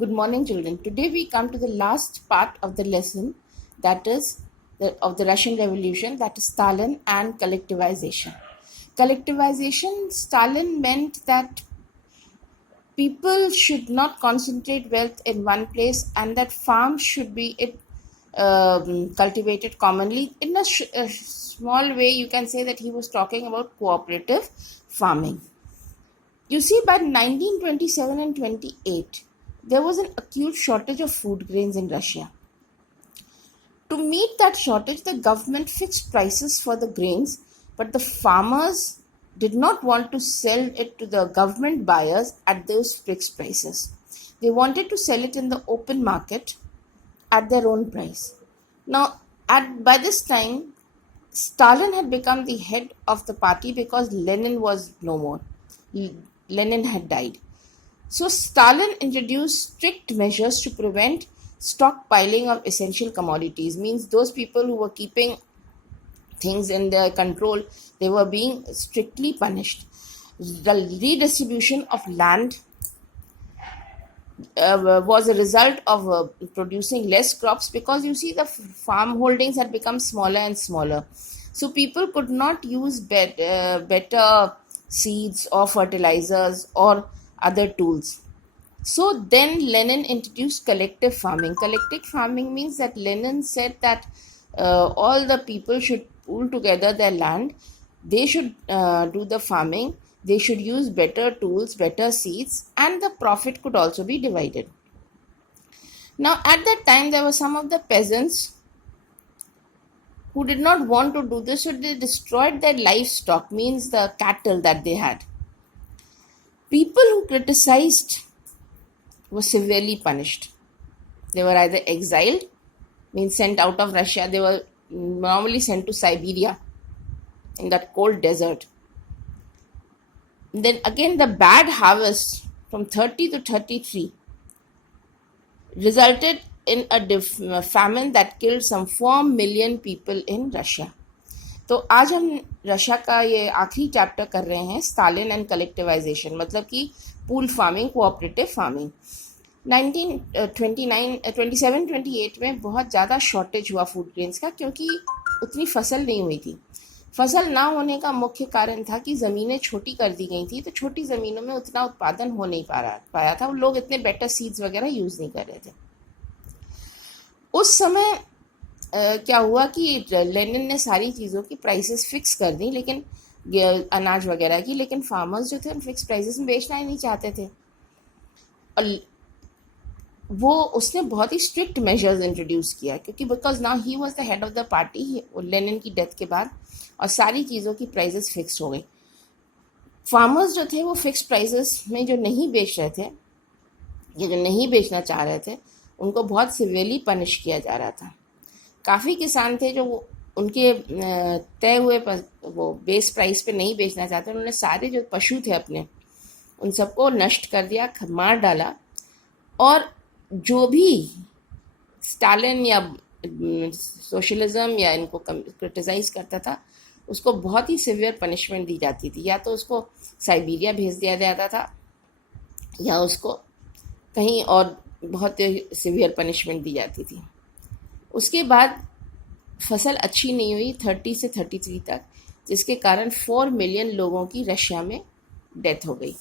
Good morning, children. Today we come to the last part of the lesson, that is of the Russian Revolution, that is Stalin and collectivization. Collectivization, Stalin meant that people should not concentrate wealth in one place and that farms should be cultivated commonly. In a small way, you can say that he was talking about cooperative farming. You see, by 1927 and 28, there was an acute shortage of food grains in Russia. To meet that shortage, the government fixed prices for the grains, but the farmers did not want to sell it to the government buyers at those fixed prices. They wanted to sell it in the open market at their own price. Now, by this time, Stalin had become the head of the party because Lenin was no more. Lenin had died. So Stalin introduced strict measures to prevent stockpiling of essential commodities. Means those people who were keeping things in their control, they were being strictly punished. The redistribution of land was a result of producing less crops, because you see the farm holdings had become smaller and smaller. So people could not use better seeds or fertilizers or other tools. So then Lenin introduced collective farming. Collective farming means that Lenin said that all the people should pool together their land. They should do the farming. They should use better tools, better seeds, and the profit could also be divided. Now, at that time, there were some of the peasants who did not want to do this, so they destroyed their livestock, means the cattle that they had. People who criticized were severely punished. They were either exiled, means sent out of Russia. They were normally sent to Siberia in that cold desert. Then again, the bad harvest from 30 to 33 resulted in a famine that killed some 4 million people in Russia. तो आज हम Russia का ये आखिरी chapter कर रहे हैं, Stalin and collectivisation, मतलब कि पूल फार्मिंग, कोऑपरेटिव फार्मिंग. 1927-28 में बहुत ज़्यादा शॉर्टेज हुआ फूड ग्रेन्स का, क्योंकि उतनी फसल नहीं हुई थी. फसल ना होने का मुख्य कारण था कि ज़मीनें छोटी कर दी गई थी, तो छोटी ज़मीनों में उतना उत्पादन हो नहीं पाया था. लोग इतने बेटर सीड्स वगैरह यूज़ नहीं कर रहे थे. उस समय क्या हुआ कि लेनिन ने सारी चीज़ों की प्राइसेस फिक्स कर दी, लेकिन अनाज वगैरह की, लेकिन फार्मर्स जो थे उन फिक्स प्राइसेस में बेचना ही नहीं चाहते थे. और वो उसने बहुत ही स्ट्रिक्ट मेजर्स इंट्रोड्यूस किया, क्योंकि because now he was the head of the party Lenin की डेथ के बाद, और सारी चीज़ों की प्राइसेस फिक्स हो गई. फार्मर्स जो थे वो फिक्स प्राइसेस में जो नहीं बेच रहे थे, या जो नहीं बेचना चाह रहे थे, उनको बहुत सिवियरली पनिश किया जा रहा था. काफ़ी किसान थे जो उनके तय हुए वो बेस प्राइस पे नहीं बेचना चाहते. उन्होंने सारे जो पशु थे अपने, उन सबको नष्ट कर दिया, मार डाला. और जो भी स्टालिन या सोशलिज्म या इनको क्रिटिसाइज़ करता था, उसको बहुत ही सिवियर पनिशमेंट दी जाती थी. या तो उसको साइबेरिया भेज दिया जाता था, या उसको कहीं और बहुत सिवियर पनिशमेंट दी जाती थी. उसके बाद फसल अच्छी नहीं हुई 30 से 33 तक, जिसके कारण 4 मिलियन लोगों की रशिया में डेथ हो गई.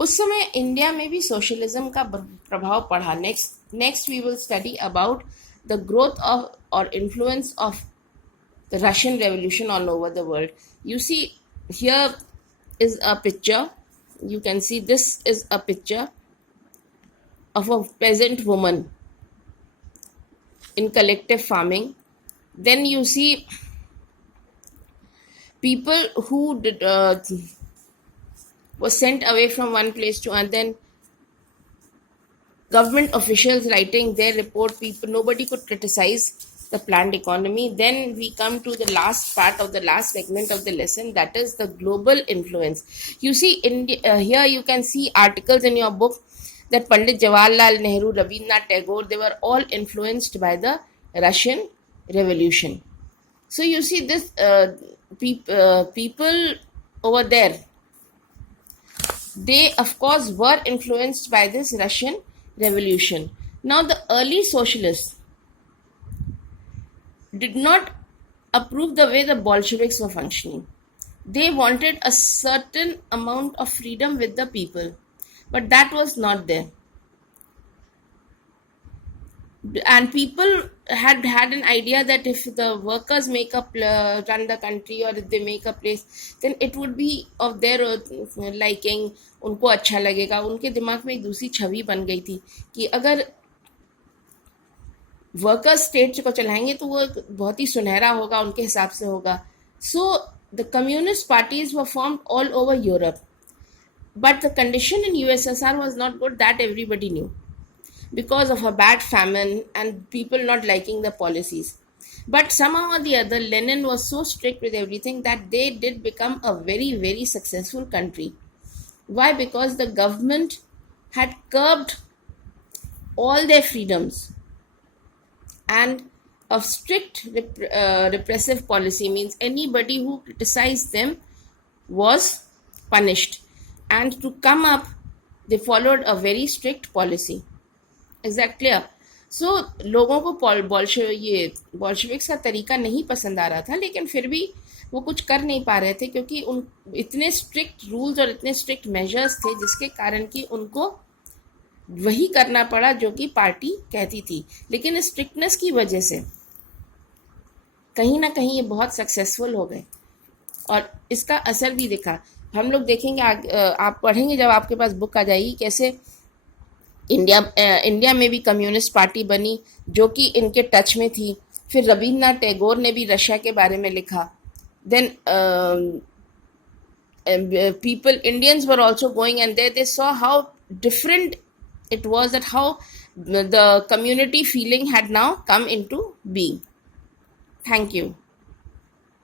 उस समय इंडिया में भी सोशलिज्म का प्रभाव पड़ा. Next we will study about the growth of और influence of the Russian revolution all over the world. You see here is a picture. You can see this is a picture of a peasant woman in collective farming. Then you see people who were sent away from one place to another. Then government officials writing their report. Nobody could criticize the planned economy. Then we come to the last part of the last segment of the lesson, that is the global influence. You see, here you can see articles in your book that Pandit Jawaharlal Nehru, Rabindranath Tagore, they were all influenced by the Russian Revolution. So you see this people over there, They, of course, were influenced by this Russian Revolution. Now, the early socialists did not approve the way the Bolsheviks were functioning. They wanted a certain amount of freedom with the people, but that was not there. And people had an idea that if the workers make up run the country, or if they make a place, then it would be of their liking, उनको अच्छा लगेगा. उनके दिमाग में एक दूसरी छवि बन गई थी कि अगर वर्कर्स स्टेट को चलाएंगे तो वो बहुत ही सुनहरा होगा, उनके हिसाब से होगा. So the communist parties were formed all over Europe, but the condition in USSR was not good, that everybody knew, because of a bad famine and people not liking the policies. But somehow or the other, Lenin was so strict with everything that they did become a very, very successful country. Why? Because the government had curbed all their freedoms, and a strict repressive policy means anybody who criticized them was punished. And to come up, they followed a very strict policy. Is that clear? So लोगों को बॉल्शेविक्स का तरीका नहीं पसंद आ रहा था, लेकिन फिर भी वो कुछ कर नहीं पा रहे थे, क्योंकि उन इतने स्ट्रिक्ट रूल्स और इतने स्ट्रिक्ट मेजर्स थे, जिसके कारण कि उनको वही करना पड़ा जो कि पार्टी कहती थी. लेकिन स्ट्रिक्टनेस की वजह से कहीं ना कहीं ये बहुत सक्सेसफुल हो गए, और इसका असर भी दिखा. हम लोग देखेंगे, आप पढ़ेंगे जब आपके पास बुक आ जाएगी, कैसे इंडिया में भी कम्युनिस्ट पार्टी बनी जो कि इनके टच में थी. फिर रविन्द्रनाथ टैगोर ने भी रशिया के बारे में लिखा. Then people, Indians were also going, and there they saw how different it was, that how the community feeling had now come into being. Thank you.